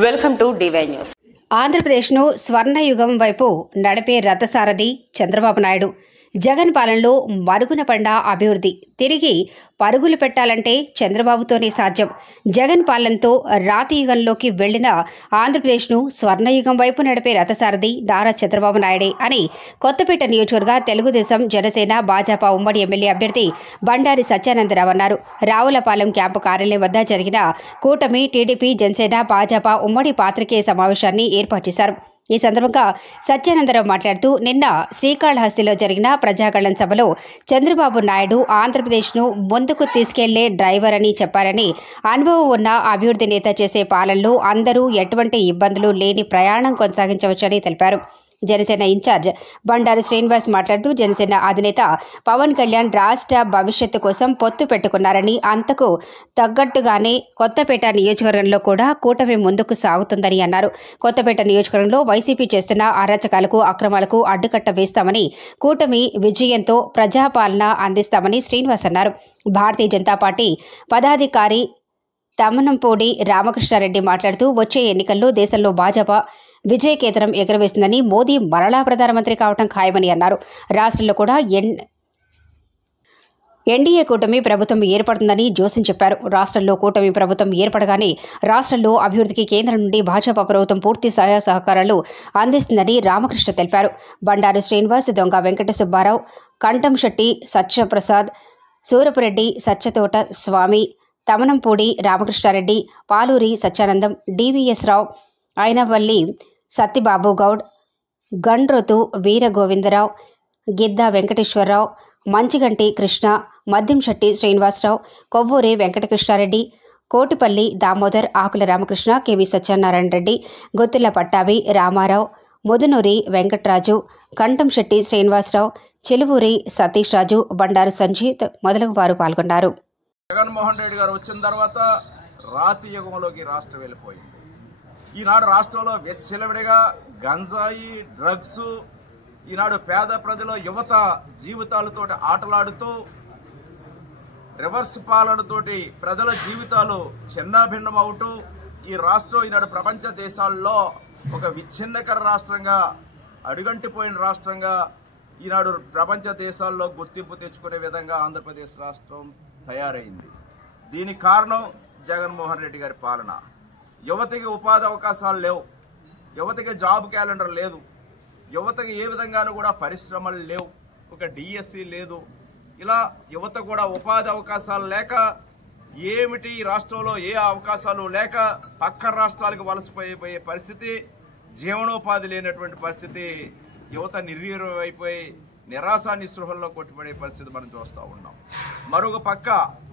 Welcome to DY news. ఆంధ్రప్రదేశ్ను స్వర్ణయుగం వైపు నడిపే రథసారథి చంద్రబాబు నాయుడు. జగన్ పాలనలో మరుగున పడ్డ అభివృద్ధి తిరిగి పరుగులు పెట్టాలంటే చంద్రబాబుతోనే సాధ్యం. జగన్ పాలనతో రాతియుగంలోకి వెళ్లిన ఆంధ్రప్రదేశ్ను స్వర్ణయుగం వైపు నడిపే రథసారథి నారా చంద్రబాబు నాయుడే అని కొత్తపేట నియోజకవర్గ తెలుగుదేశం, జనసేన, భాజపా ఉమ్మడి ఎమ్మెల్యే అభ్యర్థి బండారి సత్యానందరావు అన్నారు. రావులపాలెం క్యాంపు కార్యాలయం వద్ద జరిగిన కూటమి, టీడీపీ, జనసేన, భాజపా ఉమ్మడి పాత్రికేయ సమావేశాన్ని ఏర్పాటు చేశారు. ఈ సందర్భంగా సత్యానందరావు మాట్లాడుతూ, నిన్న శ్రీకాళహస్తిలో జరిగిన ప్రజాగళం సభలో చంద్రబాబు నాయుడు ఆంధ్రప్రదేశ్ను ముందుకు తీసుకెళ్లే డ్రైవర్ అని చెప్పారని, అనుభవం ఉన్న అభివృద్ధి నేత చేసే పాలనలో అందరూ ఎటువంటి ఇబ్బందులు లేని ప్రయాణం కొనసాగించవచ్చని తెలిపారు. జనసేన ఇన్ఛార్జ్ బండారు శ్రీనివాస్ మాట్లాడుతూ, జనసేన అధినేత పవన్ కళ్యాణ్ రాష్ట్ర భవిష్యత్తు కోసం పొత్తు పెట్టుకున్నారని, అంతకు తగ్గట్టుగానే కొత్తపేట నియోజకవర్గంలో కూడా కూటమి ముందుకు సాగుతుందని అన్నారు. కొత్తపేట నియోజకవర్గంలో వైసీపీ చేస్తున్న అరాచకాలకు, అక్రమాలకు అడ్డుకట్ట వేస్తామని, కూటమి విజయంతో ప్రజాపాలన అందిస్తామని శ్రీనివాస్ అన్నారు. భారతీయ జనతా పార్టీ పదాధికారి తమ్మనంపూడి రామకృష్ణారెడ్డి మాట్లాడుతూ, వచ్చే ఎన్నికల్లో దేశంలో భాజపా విజయకేతనం ఎగురవేస్తుందని, మోదీ మరలా ప్రధానమంత్రి కావడం ఖాయమని అన్నారు. రాష్ట్రంలో కూడా ఎన్డీఏ కూటమి ప్రభుత్వం ఏర్పడుతుందని జోసిన్ చెప్పారు. రాష్ట్రంలో కూటమి ప్రభుత్వం ఏర్పడగానే రాష్ట్రంలో అభివృద్ధికి కేంద్రం నుండి భాజపా ప్రభుత్వం పూర్తి సహాయ సహకారాలు అందిస్తుందని రామకృష్ణ తెలిపారు. బండారు శ్రీనివాస్, దొంగ వెంకట సుబ్బారావు, కంఠంశెట్టి సత్యప్రసాద్, సూరపురెడ్డి, సత్యతోట స్వామి, తమనంపూడి రామకృష్ణారెడ్డి, పాలూరి సత్యానందం, డివిఎస్ రావు, అయినవల్లి సత్యబాబు గౌడ్, గండ్రొతు వీరగోవిందరావు, గిద్దా వెంకటేశ్వరరావు, మంచిగంటి కృష్ణ, మద్దింశెట్టి శ్రీనివాసరావు, కొవ్వూరి వెంకటకృష్ణారెడ్డి, కోటిపల్లి దామోదర్, ఆకుల రామకృష్ణ, కెవి సత్యనారాయణ రెడ్డి, గొత్తుల పట్టాభి, రామారావు, ముదునూరి వెంకట్రాజు, కంఠంశెట్టి శ్రీనివాసరావు, చెలువూరి సతీష్ రాజు, బండారు సంజీత్ మొదలగు వారు పాల్గొన్నారు. జగన్మోహన్ రెడ్డి గారు వచ్చిన తర్వాత రాతి యుగంలోకి రాష్ట్రం వెళ్ళిపోయింది. ఈనాడు రాష్ట్రంలో విచ్చలవిడిగా గంజాయి, డ్రగ్స్, ఈనాడు పేద ప్రజల యువత జీవితాలతో ఆటలాడుతూ రివర్స్ పాలనతోటి ప్రజల జీవితాలు చిన్నాభిన్నం అవుతూ ఈ రాష్ట్రం ఈనాడు ప్రపంచ దేశాల్లో ఒక విచ్ఛిన్నకర రాష్ట్రంగా, అడుగంటిపోయిన రాష్ట్రంగా ఈనాడు ప్రపంచ దేశాల్లో గుర్తింపు తెచ్చుకునే విధంగా ఆంధ్రప్రదేశ్ రాష్ట్రం తయారైంది. దీనికి కారణం జగన్మోహన్ రెడ్డి గారి పాలన. యువతకి ఉపాధి అవకాశాలు లేవు, యువతకి జాబ్ క్యాలెండర్ లేదు, యువతకి ఏ విధంగానూ కూడా పరిశ్రమలు లేవు, ఒక డిఎస్సి లేదు. ఇలా యువత కూడా ఉపాధి అవకాశాలు లేక, ఏమిటి ఈ రాష్ట్రంలో ఏ అవకాశాలు లేక పక్క రాష్ట్రాలకు వలసపోయే పరిస్థితి, జీవనోపాధి లేనటువంటి పరిస్థితి, యువత నిర్వీర్యమైపోయి నిరాశ నిస్పృహల్లో కొట్టుబడే పరిస్థితి మనం చూస్తూ ఉన్నాం. మరొక పక్క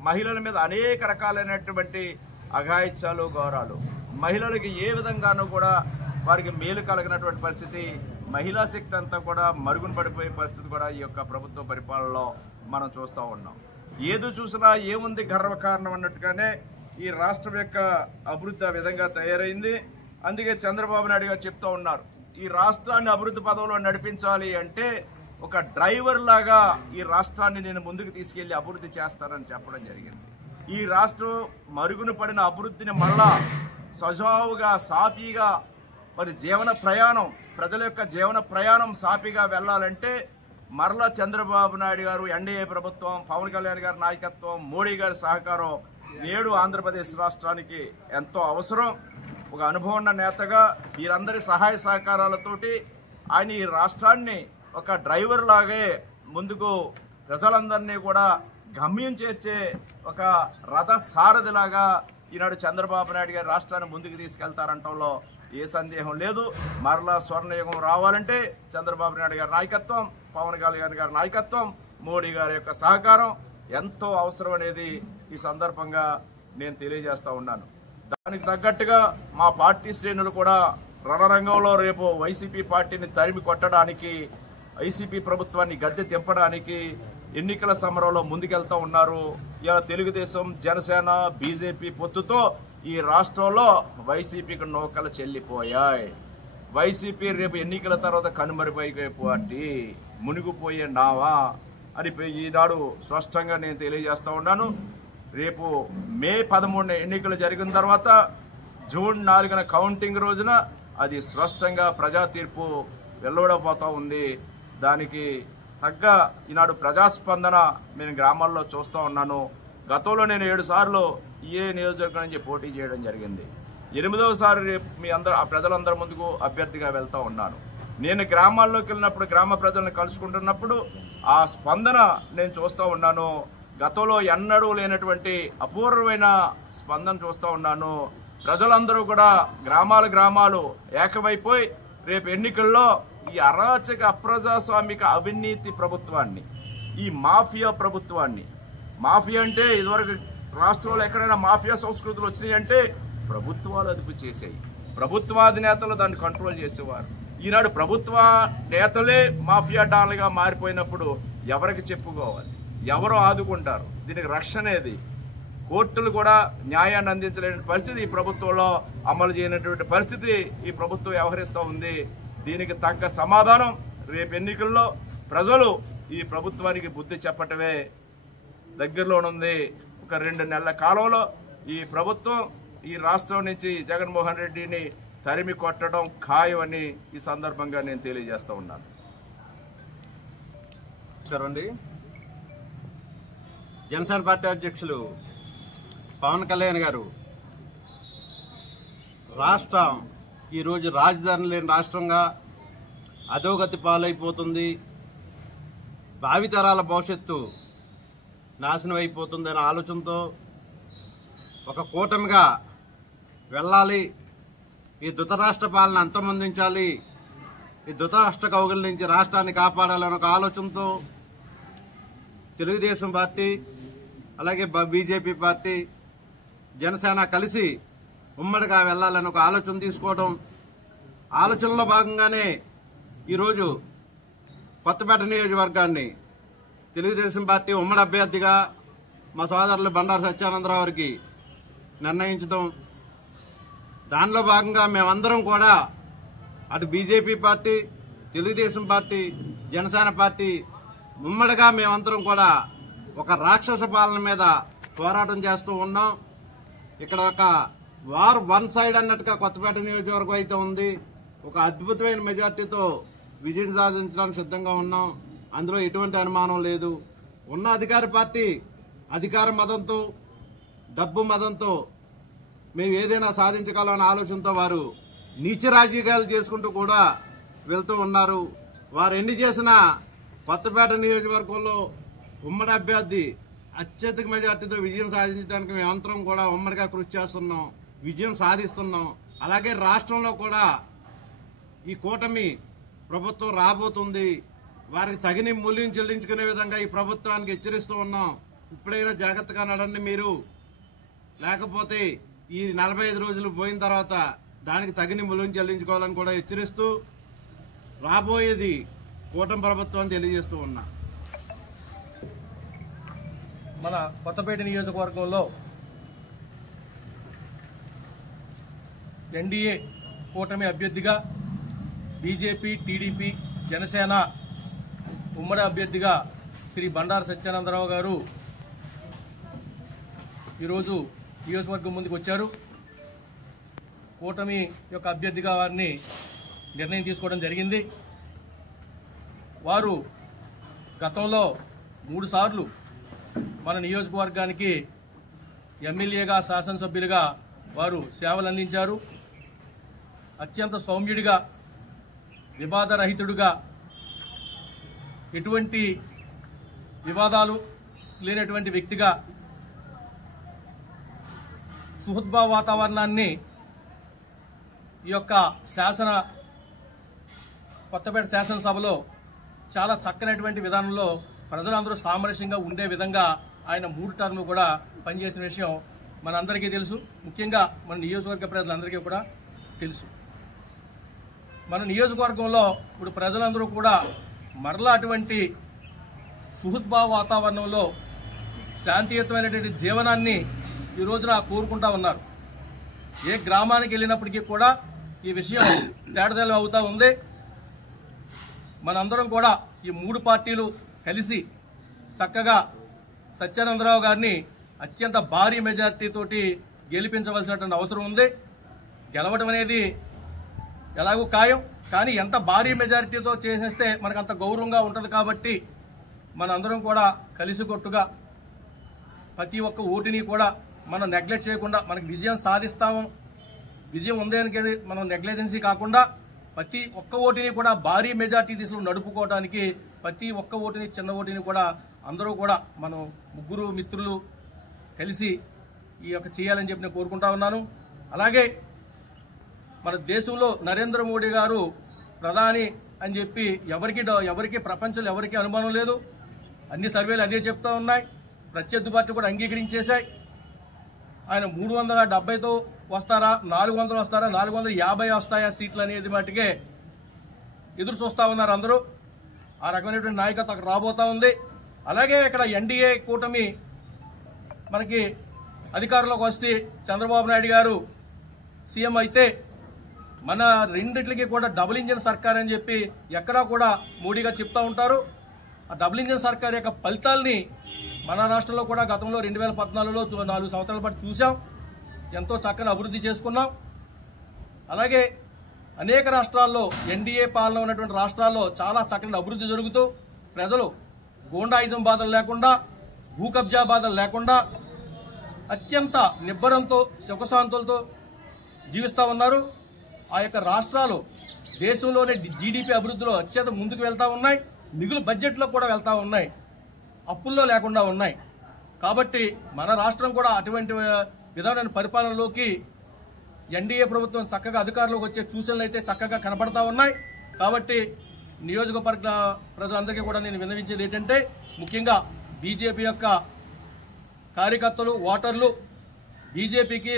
మహిళల మీద అనేక రకాలైనటువంటి అఘాయిత్యాలు, ఘోరాలు, మహిళలకి ఏ విధంగానూ కూడా వారికి మేలు కలిగినటువంటి పరిస్థితి, మహిళా శక్తి అంతా కూడా మరుగున పడిపోయే పరిస్థితి కూడా ఈ యొక్క ప్రభుత్వ పరిపాలనలో మనం చూస్తూ ఉన్నాం. ఏది చూసినా ఏముంది గర్వకారణం అన్నట్టుగానే ఈ రాష్ట్రం యొక్క అభివృద్ధి ఆ విధంగా తయారైంది. అందుకే చంద్రబాబు నాయుడు గారు చెప్తూ ఉన్నారు, ఈ రాష్ట్రాన్ని అభివృద్ధి పదంలో నడిపించాలి అంటే ఒక డ్రైవర్ లాగా ఈ రాష్ట్రాన్ని నేను ముందుకు తీసుకెళ్లి అభివృద్ధి చేస్తానని చెప్పడం జరిగింది. ఈ రాష్ట్రం మరుగున పడిన అభివృద్ధిని మళ్ళా సజావుగా, సాఫీగా మరి జీవన ప్రయాణం, ప్రజల యొక్క జీవన ప్రయాణం సాఫీగా వెళ్ళాలంటే మరలా చంద్రబాబు నాయుడు గారు, ఎన్డీఏ ప్రభుత్వం, పవన్ కళ్యాణ్ గారి నాయకత్వం, మోడీ గారి సహకారం నేడు ఆంధ్రప్రదేశ్ రాష్ట్రానికి ఎంతో అవసరం. ఒక అనుభవం ఉన్న నేతగా వీరందరి సహాయ సహకారాలతోటి ఆయన ఈ రాష్ట్రాన్ని ఒక డ్రైవర్ లాగే ముందుకు ప్రజలందరినీ కూడా గమ్యం చేర్చే ఒక రథ సారథిలాగా ఈనాడు చంద్రబాబు నాయుడు గారి రాష్ట్రాన్ని ముందుకు తీసుకెళ్తారంటంలో ఏ సందేహం లేదు. మరలా స్వర్ణయుగం రావాలంటే చంద్రబాబు నాయుడు గారి నాయకత్వం, పవన్ కళ్యాణ్ గారి నాయకత్వం, మోడీ గారి యొక్క సహకారం ఎంతో అవసరం అనేది ఈ సందర్భంగా నేను తెలియజేస్తా ఉన్నాను. దానికి తగ్గట్టుగా మా పార్టీ శ్రేణులు కూడా రణరంగంలో రేపు వైసీపీ పార్టీని తరిమి కొట్టడానికి, వైసీపీ ప్రభుత్వాన్ని గద్దె దింపడానికి ఎన్నికల సమరంలో ముందుకెళ్తూ ఉన్నారు. ఇలా తెలుగుదేశం, జనసేన, బీజేపీ పొత్తుతో ఈ రాష్ట్రంలో వైసీపీకి నౌకలు చెల్లిపోయాయి. వైసీపీ రేపు ఎన్నికల తర్వాత కనుమరుగైపోయే పార్టీ, మునిగిపోయే నావా అని ఈనాడు స్పష్టంగా నేను తెలియజేస్తా ఉన్నాను. రేపు మే 13 ఎన్నికలు జరిగిన తర్వాత జూన్ 4న కౌంటింగ్ రోజున అది స్పష్టంగా ప్రజా తీర్పు వెలువడబోతా ఉంది. దానికి తగ్గ ఈనాడు ప్రజాస్పందన నేను గ్రామాల్లో చూస్తూ ఉన్నాను. గతంలో నేను 7 సార్లు ఏ నియోజకవర్గం నుంచి పోటీ చేయడం జరిగింది. 8వసారి మీ ప్రజలందరి ముందుకు అభ్యర్థిగా వెళ్తూ ఉన్నాను. నేను గ్రామాల్లోకి వెళ్ళినప్పుడు గ్రామ ప్రజలను కలుసుకుంటున్నప్పుడు ఆ స్పందన నేను చూస్తూ ఉన్నాను. గతంలో ఎన్నడూ లేనటువంటి అపూర్వమైన స్పందన చూస్తూ ఉన్నాను. ప్రజలందరూ కూడా గ్రామాలు ఏకమైపోయి రేపు ఎన్నికల్లో ఈ అరాచక అప్రజాస్వామిక అవినీతి ప్రభుత్వాన్ని, ఈ మాఫియా ప్రభుత్వాన్ని, మాఫియా అంటే ఇదివరకు రాష్ట్రంలో ఎక్కడైనా మాఫియా సంస్కృతులు వచ్చినాయంటే ప్రభుత్వాలు అదుపు చేసాయి, ప్రభుత్వాధినేతలు దాన్ని కంట్రోల్ చేసేవారు. ఈనాడు ప్రభుత్వ నేతలే మాఫియా డాన్లుగా మారిపోయినప్పుడు ఎవరికి చెప్పుకోవాలి, ఎవరు ఆదుకుంటారు? దీనికి రక్షణ ఏది? కోర్టులు కూడా న్యాయాన్ని అందించలేని పరిస్థితి ఈ ప్రభుత్వంలో అమలు చేయనటువంటి పరిస్థితి ఈ ప్రభుత్వం వ్యవహరిస్తూ ఉంది. దీనికి తగ్గ సమాధానం రేపు ఎన్నికల్లో ప్రజలు ఈ ప్రభుత్వానికి బుద్ధి చెప్పటమే దగ్గరలోనుంది. ఒక 2 నెలల కాలంలో ఈ ప్రభుత్వం ఈ రాష్ట్రం నుంచి జగన్మోహన్ రెడ్డిని తరిమి కొట్టడం ఖాయమని ఈ సందర్భంగా నేను తెలియజేస్తూ ఉన్నాను. జనసేన పార్టీ అధ్యక్షులు పవన్ కళ్యాణ్ గారు రాష్ట్రం ఈరోజు రాజధాని లేని రాష్ట్రంగా అధోగతి పాలైపోతుంది, భావితరాల భవిష్యత్తు నాశనం అయిపోతుందనే ఆలోచనతో ఒక కూటమిగా వెళ్ళాలి, ఈ ధృతరాష్ట్ర పాలన అంతమొందించాలి, ఈ ధృతరాష్ట్ర కౌగుల నుంచి రాష్ట్రాన్ని కాపాడాలనే ఒక ఆలోచనతో తెలుగుదేశం పార్టీ అలాగే బీజేపీ పార్టీ జనసేన కలిసి ఉమ్మడిగా వెళ్లాలని ఒక ఆలోచన తీసుకోవడం, ఆలోచనలో భాగంగానే ఈరోజు కొత్తపేట నియోజకవర్గాన్ని తెలుగుదేశం పార్టీ ఉమ్మడి అభ్యర్థిగా మా సోదరులు బండారు సత్యానందరావు గారికి నిర్ణయించడం, దానిలో భాగంగా మేమందరం కూడా అటు BJP party, Telugu Desam party, Janasena party ఉమ్మడిగా మేమందరం కూడా ఒక రాక్షస పాలన మీద పోరాటం చేస్తూ ఉన్నాం. ఇక్కడ ఒక వార్ వన్ సైడ్ అన్నట్టుగా కొత్తపేట నియోజకవర్గం అయితే ఉంది. ఒక అద్భుతమైన మెజార్టీతో విజయం సాధించడానికి సిద్ధంగా ఉన్నాం. అందులో ఎటువంటి అనుమానం లేదు. ఉన్న అధికార పార్టీ అధికార మదంతో, డబ్బు మదంతో మేము ఏదైనా సాధించగలమనే ఆలోచనతో వారు నీచ రాజకీయాలు చేసుకుంటూ కూడా వెళ్తూ ఉన్నారు. వారు ఎన్ని చేసినా కొత్తపేట నియోజకవర్గంలో ఉమ్మడి అభ్యర్థి అత్యధిక మెజార్టీతో విజయం సాధించడానికి మేమంతరం కూడా ఉమ్మడిగా కృషి చేస్తున్నాం, విజయం సాధిస్తున్నాం. అలాగే రాష్ట్రంలో కూడా ఈ కూటమి ప్రభుత్వం రాబోతుంది. వారికి తగిన మూల్యం చెల్లించుకునే విధంగా ఈ ప్రభుత్వానికి హెచ్చరిస్తూ ఉన్నాం. ఇప్పుడైనా జాగ్రత్తగా నడండి మీరు, లేకపోతే ఈ 45 రోజులు పోయిన తర్వాత దానికి తగిన మూల్యం చెల్లించుకోవాలని కూడా హెచ్చరిస్తూ రాబోయేది కూటమి ప్రభుత్వాన్ని తెలియజేస్తూ ఉన్నా. మన కొత్తపేట నియోజకవర్గంలో ఎన్డీఏ కూటమి అభ్యర్థిగా బీజేపీ, టీడీపీ, జనసేన ఉమ్మడి అభ్యర్థిగా శ్రీ బండారు సత్యానందరావు గారు ఈరోజు నియోజకవర్గం ముందుకు వచ్చారు. కూటమి యొక్క అభ్యర్థిగా వారిని నిర్ణయం తీసుకోవడం జరిగింది. వారు గతంలో 3 సార్లు మన నియోజకవర్గానికి ఎమ్మెల్యేగా, శాసనసభ్యులుగా వారు సేవలు అందించారు. అత్యంత సౌమ్యుడిగా, వివాదరహితుడుగా, ఎటువంటి వివాదాలు లేనటువంటి వ్యక్తిగా సుహృద్భావ వాతావరణాన్ని ఈ యొక్క కొత్తపేట శాసనసభలో చాలా చక్కనటువంటి విధానంలో ప్రజలందరూ సామరస్యంగా ఉండే విధంగా ఆయన 3 టర్మ్ కూడా పనిచేసిన విషయం మనందరికీ తెలుసు. ముఖ్యంగా మన నియోజకవర్గ ప్రజలందరికీ కూడా తెలుసు. మన నియోజకవర్గంలో ఇప్పుడు ప్రజలందరూ కూడా మరలా అటువంటి సుహృద్భావ వాతావరణంలో శాంతియుతమైనటువంటి జీవనాన్ని ఈ రోజున కోరుకుంటా ఉన్నారు. ఏ గ్రామానికి వెళ్ళినప్పటికీ కూడా ఈ విషయం తేటతెల్లం అవుతా ఉంది. మనందరం కూడా ఈ 3 పార్టీలు కలిసి చక్కగా సత్యానందరావు గారిని అత్యంత భారీ మెజార్టీతోటి గెలిపించవలసినటువంటి అవసరం ఉంది. గెలవడం అనేది ఎలాగూ ఖాయం. కానీ ఎంత భారీ మెజారిటీతో చేసేస్తే మనకు అంత గౌరవంగా ఉంటుంది. కాబట్టి మనందరం కూడా కలిసికట్టుగా ప్రతి ఒక్క ఓటుని కూడా మనం నెగ్లెక్ట్ చేయకుండా మనకి విజయం సాధిస్తాము, విజయం ఉందని మనం నెగ్లిజెన్సీ కాకుండా ప్రతి ఒక్క ఓటుని కూడా భారీ మెజార్టీ దిశలో నడుపుకోవడానికి ప్రతి ఒక్క ఓటుని చిన్న ఓటుని కూడా అందరూ కూడా మనం ముగ్గురు మిత్రులు కలిసి ఈ యొక్క చేయాలని చెప్పి నేను కోరుకుంటా ఉన్నాను. అలాగే మన దేశంలో నరేంద్ర మోడీ గారు ప్రధాని అని చెప్పి ఎవరికి ప్రపంచంలో ఎవరికి అనుమానం లేదు. అన్ని సర్వేలు అదే చెప్తా ఉన్నాయి. ప్రత్యర్థి పార్టీ కూడా అంగీకరించేశాయి. ఆయన 370తో వస్తారా, 400 వస్తారా, 450 వస్తాయా సీట్లు అనేది మటుకే ఎదురు చూస్తా ఉన్నారు అందరూ. ఆ రకమైనటువంటి నాయకత్వం అక్కడ రాబోతా ఉంది. అలాగే ఇక్కడ ఎన్డీఏ కూటమి మనకి అధికారంలోకి వస్తే చంద్రబాబు నాయుడు గారు సీఎం అయితే మన రెండిట్లకి కూడా డబుల్ ఇంజిన్ సర్కార్ అని చెప్పి ఎక్కడా కూడా మోడీ గారు చెప్తా ఉంటారు. ఆ డబుల్ ఇంజిన్ సర్కార్ యొక్క ఫలితాలని మన రాష్ట్రంలో కూడా గతంలో 2014లో 4 సంవత్సరాల పాటు చూసాం. ఎంతో చక్కని అభివృద్ధి చేసుకున్నాం. అలాగే అనేక రాష్ట్రాల్లో ఎన్డీఏ పాలన ఉన్నటువంటి రాష్ట్రాల్లో చాలా చక్కని అభివృద్ధి జరుగుతూ ప్రజలు గూండాయిజం బాధలు లేకుండా, భూ కబ్జా బాధలు లేకుండా అత్యంత నిబ్బరంతో సుఖశాంతులతో జీవిస్తూ ఉన్నారు. ఆ యొక్క రాష్ట్రాలు దేశంలోనే జీడీపీ అభివృద్ధిలో అత్యంత ముందుకు వెళ్తా ఉన్నాయి. మిగులు బడ్జెట్లో కూడా వెళ్తా ఉన్నాయి. అప్పుల్లో లేకుండా ఉన్నాయి. కాబట్టి మన రాష్ట్రం కూడా అటువంటి విధానమైన పరిపాలనలోకి ఎన్డీఏ ప్రభుత్వం చక్కగా అధికారంలోకి వచ్చే సూచనలు అయితే చక్కగా కనబడతా ఉన్నాయి. కాబట్టి నియోజకవర్గ ప్రజలందరికీ కూడా నేను విన్నవించేది ఏంటంటే ముఖ్యంగా బీజేపీ యొక్క కార్యకర్తలు, ఓటర్లు బీజేపీకి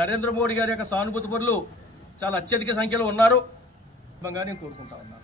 నరేంద్ర మోడీ గారి యొక్క సానుభూతి పరులు చాలా అత్యధిక సంఖ్యలో ఉన్నారు. నేను కోరుకుంటా ఉన్నాను.